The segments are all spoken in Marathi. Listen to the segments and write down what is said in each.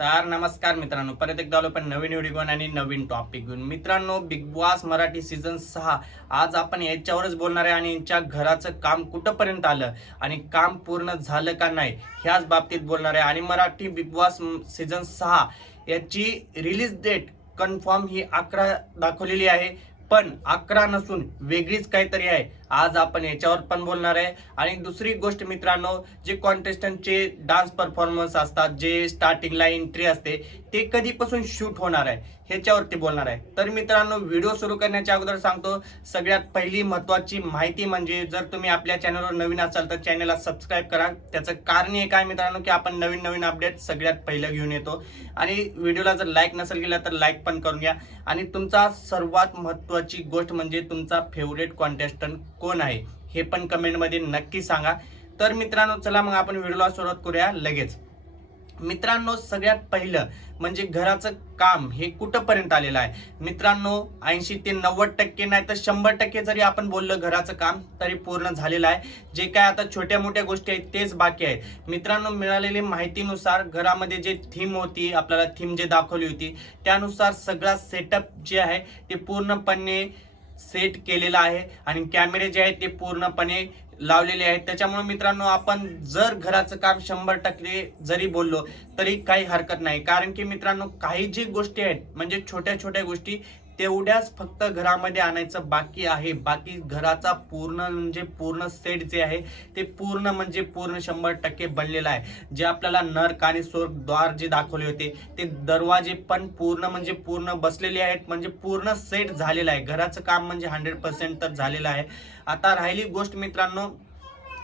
तर नमस्कार मित्रांनो, परत एकदा आलो पण नवीन व्हिडिओ घेऊन आणि नवीन टॉपिक घेऊन. मित्रांनो, बिग बॉस मराठी सीझन 6 आज आपण याच्यावरच बोलणार आहे आणि यांच्या घराचं काम कुठंपर्यंत आलं आणि काम पूर्ण झालं का नाही ह्याच बाबतीत बोलणार आहे. आणि मराठी बिग बॉस सीझन 6 याची रिलीज डेट कन्फर्म ही 11 दाखवलेली आहे, पण 11 नसून वेगळीच काहीतरी आहे. आज आपण याच्यावर पण बोलणार आहे. आणि दुसरी गोष्ट मित्रांनो, जे कॉन्टेस्टंटचे डान्स परफॉर्मन्स असतात, जे स्टार्टिंगला एंट्री असते, ते कधीपासून शूट होणार आहे ह्याच्यावरती बोलणार आहे. तर मित्रांनो, व्हिडिओ सुरू करण्याच्या अगोदर सांगतो, सगळ्यात पहिली महत्त्वाची माहिती म्हणजे जर तुम्ही आपल्या चॅनलवर नवीन असाल तर चॅनलला सबस्क्राईब करा. त्याचं कारण हे काय मित्रांनो, की आपण नवीन नवीन अपडेट सगळ्यात पहिलं घेऊन येतो. आणि व्हिडिओला जर लाईक नसेल केला तर लाईक पण करून घ्या. आणि तुमचा सर्वात महत्त्वाची गोष्ट म्हणजे तुमचा फेवरेट कॉन्टेस्टंट कोण आहे हे पण कमेंटमध्ये नक्की सांगा. तर मित्रांनो, चला मग आपण व्हिडिओला सुरुवात करूया लगेच. मित्रांनो, सगळ्यात पहिलं म्हणजे घराचं काम हे कुठंपर्यंत आलेलं आहे. मित्रांनो, 80 ते 90% नाही तर 100% जरी आपण बोललं घराचं काम तरी पूर्ण झालेलं आहे. जे काय आता छोट्या मोठ्या गोष्टी आहेत तेच बाकी आहेत. मित्रांनो, मिळालेली माहितीनुसार घरामध्ये जे थीम होती, आपल्याला थीम जे दाखवली होती त्यानुसार सगळा सेटअप जे आहे ते पूर्णपणे सेट केलेला आहे आणि कॅमेरे जे आहेत ते पूर्णपणे लावलेले आहेत. त्याच्यामुळे मित्रांनो, आपण जर घराचं काम 100% जरी बोललो तरी काही हरकत नाही. कारण की मित्रांनो, काही जी गोष्टी आहेत म्हणजे छोट्या छोट्या गोष्टी तेवढ्याच फक्त घरामध्ये आणायचं बाकी आहे. बाकी घराचा पूर्ण म्हणजे पूर्ण सेट जे आहे ते पूर्ण म्हणजे पूर्ण 100% बनलेला आहे. जे आपल्याला नर्क आणि द्वार जे दाखवले होते ते दरवाजे पण पूर्ण म्हणजे पूर्ण बसलेले आहेत. म्हणजे पूर्ण सेट झालेला आहे. घराचं काम म्हणजे 100% तर झालेलं आहे. आता राहिली गोष्ट मित्रांनो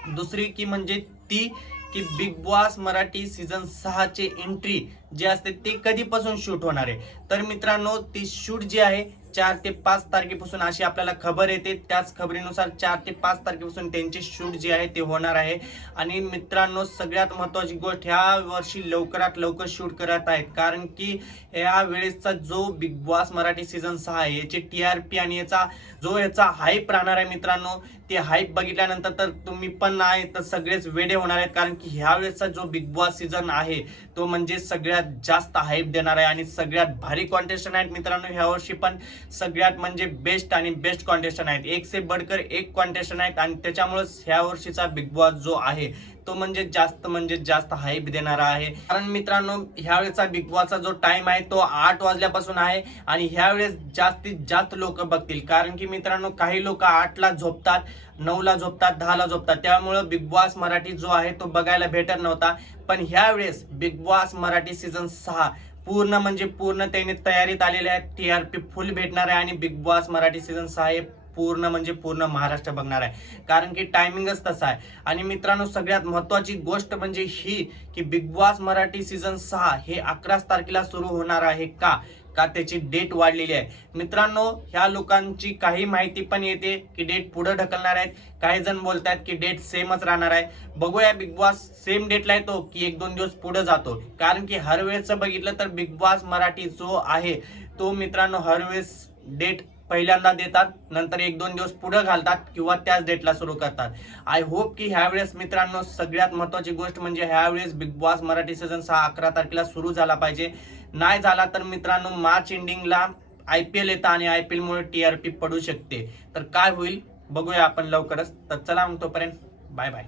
दुसरी, की म्हणजे ती की बिग बॉस मराठी सीझन 6 चे एंट्री जे असते ते कधीपासून शूट होणार आहे. तर मित्रांनो, ती शूट जी आहे 4 ते 5 तारखेपासून अशी आपल्याला खबर येते. त्याच खबरीनुसार 4 ते 5 तारखेपासून त्यांचे शूट जे आहे ते होणार आहे. आणि मित्रांनो, सगळ्यात महत्त्वाची गोष्ट, ह्या वर्षी लवकरात लवकर शूट करत आहेत. कारण की या वेळेसचा जो बिग बॉस मराठी सीझन 6 आहे याची TRP आणि याचा हाईप राहणार आहे मित्रांनो, ते हाईप बघितल्यानंतर तर तुम्ही पण नाही तर सगळेच वेडे होणार आहेत. कारण की ह्या वेळेसचा जो बिग बॉस सीझन आहे तो म्हणजे सगळ्यात जास्त हाईप देणार आहे आणि सगळ्यात भारी कॉन्टेस्टंट आहेत मित्रांनो. ह्या वर्षी पण सगळ्यात म्हणजे बेस्ट आणि बेस्ट कॉन्टेस्टंट आहेत. एक से बढ़कर एक कॉन्टेस्टंट आहेत आणि त्याच्यामुळे ह्या वर्षीचा बिग बॉस जो आहे तो म्हणजे जास्त हाईप देणारा आहे. कारण मित्रांनो, ह्या वेळेचा बिग बॉसचा जो टाइम आहे तो 8 वाजल्यापासून आहे आणि ह्या वेळेस जास्तीत जास्त लोक बघतील. कारण की मित्रांनो, काही लोक 8ला झोपतात, 9ला झोपतात, 10ला झोपतात. त्यामुळे बिग बॉस मराठी जो आहे तो बघायला भेटत नव्हता. पण ह्या वेळेस बिग बॉस मराठी सीझन 6 पूर्ण म्हणजे पूर्ण त्याने तयारीत आलेले आहेत. TRP फुल भेटणार आहे आणि बिग बॉस मराठी सीझन 6 हे पूर्ण म्हणजे पूर्ण महाराष्ट्र बघणार आहे. कारण की टायमिंगच तसा आहे. आणि मित्रांनो, सगळ्यात महत्त्वाची गोष्ट म्हणजे ही की बिग बॉस मराठी सीझन 6 हे 11 तारखेला सुरू होणार आहे का त्याची डेट वाढलेली आहे. मित्रांनो, ह्या लोकांची काही माहिती पण येते की डेट पुढे ढकलणार आहेत. काही जण बोलतात की डेट सेमच राहणार आहे. बघूया बिग बॉस सेम डेटला येतो की 1-2 दिवस पुढे जातो. कारण की हर वेळेचं बघितलं तर बिग बॉस मराठी जो आहे तो मित्रांनो हर वेळेस डेट पहिल्यांदा देतात, नंतर 1-2 दिवस पुढे घालतात किंवा त्याच डेटला सुरू करतात. आय होप की ह्या वेळेस मित्रांनो, सगळ्यात महत्त्वाची गोष्ट म्हणजे ह्या वेळेस बिग बॉस मराठी सीझन 6 11 तारखेला सुरू झाला पाहिजे. नाही झाला तर मित्रांनो, मार्च एंडिंगला IPL येतं आणि IPL मुळे TRP पडू शकते. तर काय होईल बघूया आपण लवकरच. तर चला मग तोपर्यंत बाय बाय.